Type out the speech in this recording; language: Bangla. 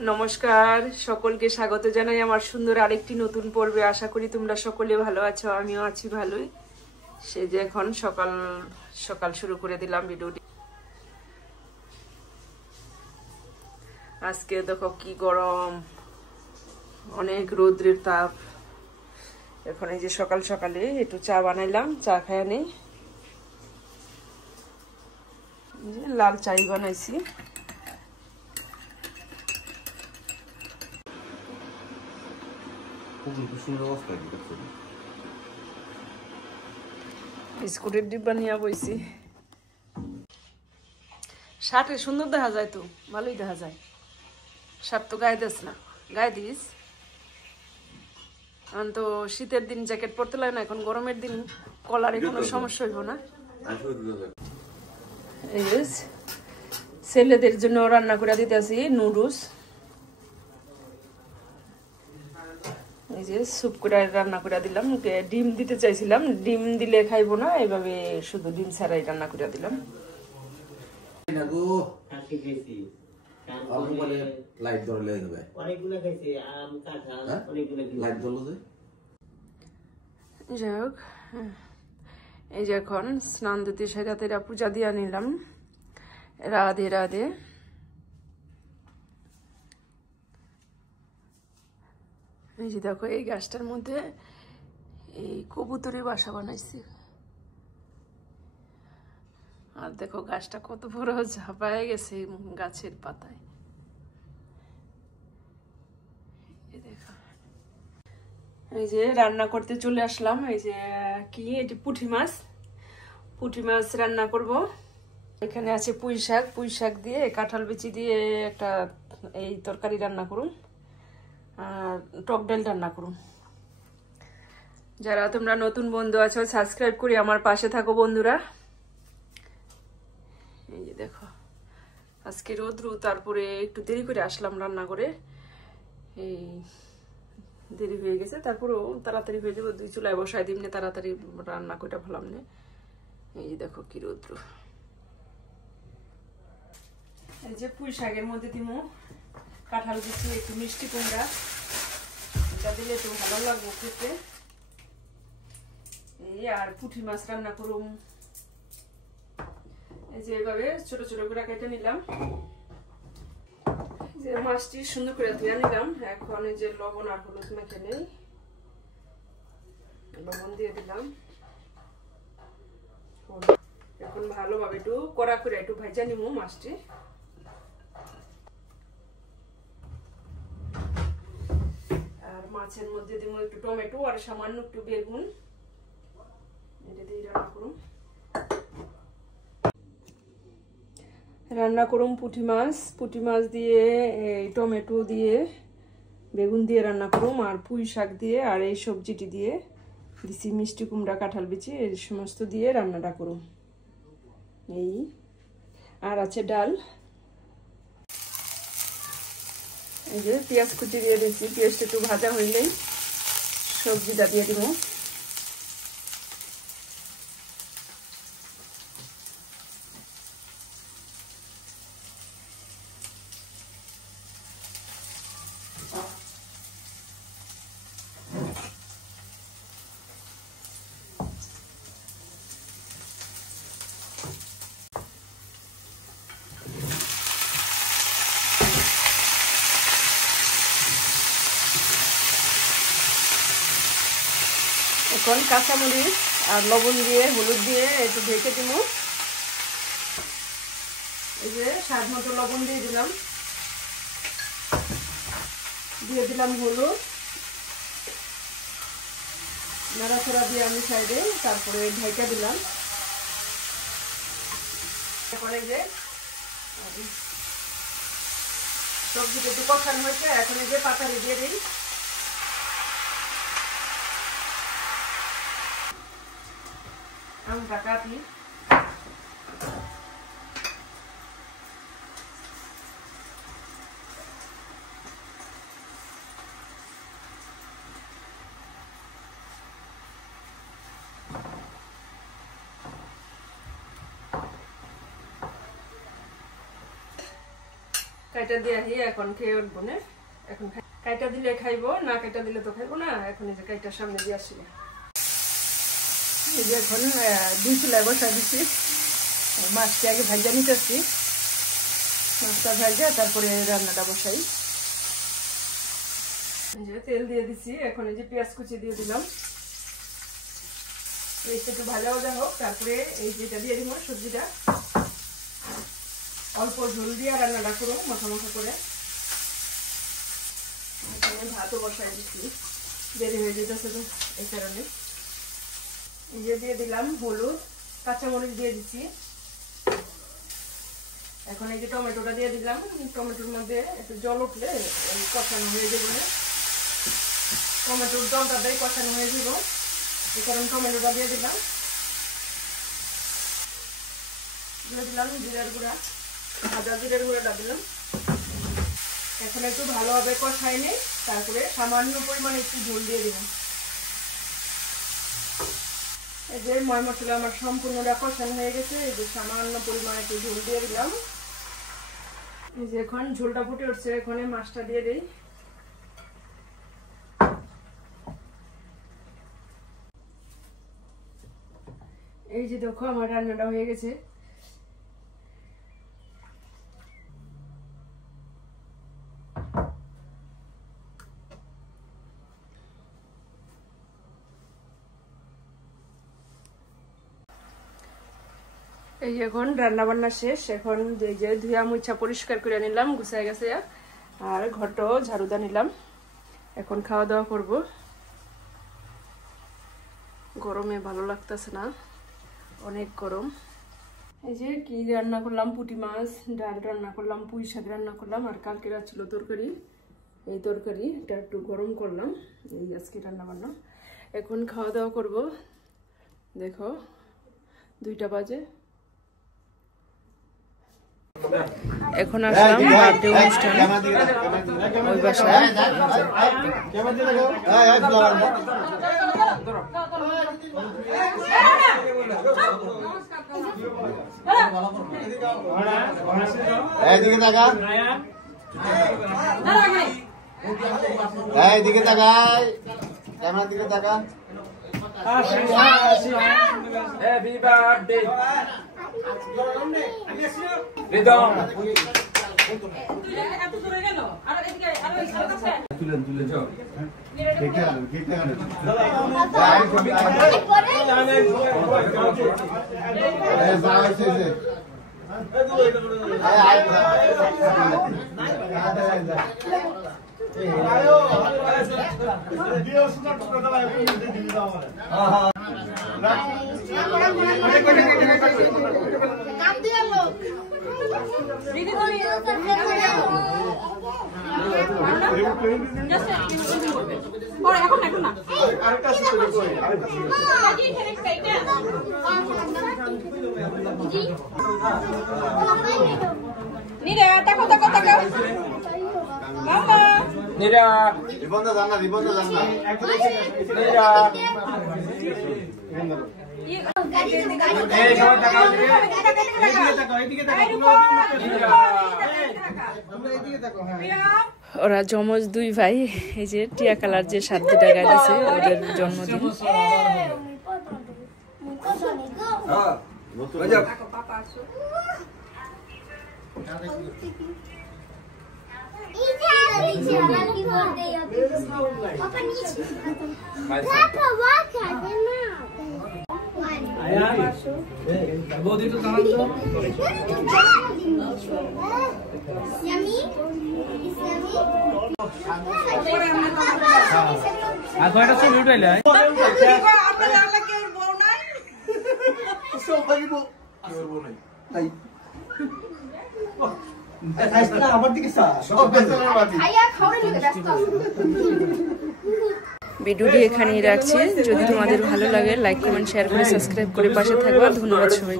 নমস্কার, সকলকে স্বাগত জানাই আমার সুন্দর আরেকটি নতুন পর্বে। আশা করি তোমরা সকলে ভালো আছো, আমিও আছি ভালোই। সে যে এখন সকাল সকাল শুরু করে দিলাম ভিডিওটি। আজকে দেখো কি গরম, অনেক রৌদ্রের তাপ। এখন এই যে সকাল সকালে একটু চা বানাইলাম, চা খায় নেই, লাল চাই বানাইছি। বিস্কুটের ডিব্বা নিয়ে বইছি। শার্টে সুন্দর দেখা যায়, তো ভালোই দেখা যায়। শার্ট তো গায়ে দিস না, গায়ে দিস। এখন তো শীতের দিন জ্যাকেট পরতে লাগে না, এখন গরমের দিন কলারে কোনো সমস্যা হইব না। এই যে ছেলেদের জন্য রান্না করে দিতেছি নুডলস। এই যে স্যুপ করে রান্না করে দিলাম। ডিম দিতে চাইছিলাম, ডিম দিলে খাইবো না, এইভাবে শুধু ডিম ছাড়াই রান্না করে দিলাম। যাই হোক, এই যে এখন স্নান দিতে সেরাতেরা পূজা দিয়ে নিলাম। রাধে রাধে। এই যে দেখো, এই গাছটার মধ্যে এই কবুতরের বাসা বানাইছি। আর দেখো গাছটা কত বড় ঝাঁপায় গেছে গাছের পাতায়। এই যে রান্না করতে চলে আসলাম। এই যে কি, এটি পুঁটি মাছ। পুঁটি মাছ রান্না করব। এখানে আছে পুঁই শাক, পুঁই শাক দিয়ে কাঁঠাল বিচি দিয়ে একটা এই তরকারি রান্না করুন, আর টক ডাল রান্না করুন। যারা তোমরা নতুন বন্ধু আছো, সাবস্ক্রাইব করে আমার পাশে থাকো বন্ধুরা। এই যে দেখো, আজকে রোদ্রু, তারপরে একটু দেরি করে আসলাম রান্না করে। এই দেরি হয়ে গেছে, তারপরেও তাড়াতাড়ি হয়ে যাবে, দুই চুলায় বসাই দিমনে তাড়াতাড়ি রান্না করে ভালাম নে। এই যে দেখো কি রৌদ্র। এই যে পুঁই শাকের মধ্যে দিমু কাঁঠাল বিচি, একটু মিষ্টি কুমড়া, এটা দিলে একটু ভালো লাগবে খেতে। এই আর পুঁটি মাছ রান্না করুম। এই যে এভাবে ছোট ছোট করে কেটে নিলাম। যে মাছটি সুন্দর করে ধুয়ে নিলাম। এখন এই যে লবণ আর হলুদ মেখে নেই, লবণ দিয়ে দিলাম। এখন ভালোভাবে একটু কড়া করে একটু ভাজা নিব মাছটি। আর মাছের মধ্যে দিব একটু টমেটো আর সামান্য একটু বেগুন, এটা দিয়ে রান্না করুন। রান্না করুন পুঁটি মাছ। পুঁটি মাছ দিয়ে এই টমেটো দিয়ে বেগুন দিয়ে রান্না করুন, আর পুঁই শাক দিয়ে আর এই সবজিটি দিয়ে দিছি মিষ্টি কুমড়া, কাঁঠাল বিচি, এই সমস্ত দিয়ে রান্নাটা করুন। এই আর আছে ডাল। এই যে পেঁয়াজ কুচি দিয়ে দিচ্ছি, পেঁয়াজটা একটু ভাজা হইলেই সবজিটা দিয়ে দিব। এখন কাঁচামরিচ আর লবণ দিয়ে হলুদ দিয়ে একটু ঢেকে দিব। এই যে স্বাদ মতো লবণ দিয়ে দিলাম, দিয়ে দিলাম হলুদ, নাড়াচাড়া দিয়ে আমি সাইডে, তারপরে ঢেকে দিলাম। তারপরে যে সবজিটা একটু কষানো হয়েছে, এখন এই যে পাতারি দিয়ে দিই। আমটা কাটি, কাইটা দিয়ে এখন খেয়ে উঠবো না। এখন কাইটা দিলে খাইবো, না কাইটা দিলে তো খাইবো না। এখন এই যে কাইটার সামনে দিয়ে আসি। এই যে এখন 2 চুলায় বসা দিচ্ছি। মাছটা আগে ভাজা নিতেছি, মাছটা ভাজা তারপরে রান্নাটা বসাই। যে তেল দিয়ে দিচ্ছি, এখন এই যে পেঁয়াজ কুচি দিয়ে দিলাম। একটু ভাজা ভাজা হোক, তারপরে এই যেটা দিয়ে দিব সবজিটা। অল্প ঝোল দিয়ে রান্নাটা করো মাখা মাখা করে। ভাতও বসাই দিচ্ছি, দেরি হয়ে যেতেছে তো এই কারণে। এই যে দিয়ে দিলাম হলুদ, কাঁচামরিচ দিয়ে দিচ্ছি। এখন এই যে টমেটোটা দিয়ে দিলাম। টমেটোর মধ্যে একটু জল উঠলে কষানো হয়ে যাবে না, টমেটোর জলটা দিয়ে কষানো হয়ে যাব, এই কারণে টমেটোটা দিয়ে দিলাম। দিয়ে দিলাম জিরার গুঁড়া, ভাজা জিরার গুঁড়াটা দিলাম। এখন একটু ভালোভাবে কষাই নেই, তারপরে সামান্য পরিমাণে একটু ঝোল দিয়ে দিব। এই যে ময় মশলা আমার সম্পূর্ণটা কষানো হয়ে গেছে। এই যে সামান্য পরিমাণে একটু ঝোল দিয়ে দিলাম। এই যে এখন ঝোলটা ফুটে উঠছে, এখন মাছটা দিয়ে দিই। এই যে দেখো আমার রান্নাটা হয়ে গেছে। এই যে এখন রান্না বান্না শেষ। এখন এই যে ধুয়া মুছা পরিষ্কার করে নিলাম, গুছাই গেছে, আর ঘরটাও ঝাড়ুদা নিলাম। এখন খাওয়া দাওয়া করব। গরমে ভালো লাগতেছে না, অনেক গরম। এই যে কি রান্না করলাম, পুঁটি মাছ, ডাল রান্না করলাম, পুঁই শাক রান্না করলাম, আর কালকে ছিল তরকারি। এই তরকারিটা একটু গরম করলাম, এই আজকে রান্না বান্না। এখন খাওয়া দাওয়া করব। দেখো 2টা বাজে। এখন আসলাম বার্থডে অনুষ্ঠানে, ওই বাসায়। এইদিকে তাকা, এইদিকে তাকাই, ক্যামেরার দিকে তাকা। Happy birthday rhythm. তুলেন তুলেন রিবন্ধ জানা, রিবন্ধ জানা। ওরা যমজ 2 ভাই। এই যে টিয়া কালার যে 7টা গাইছে, ওদের জন্মদিন। ভিডিওটি এখানেই রাখছি। যদি তোমাদের ভালো লাগে লাইক কমেন্ট শেয়ার করে সাবস্ক্রাইব করে পাশে থাকবা। ধন্যবাদ সবাই।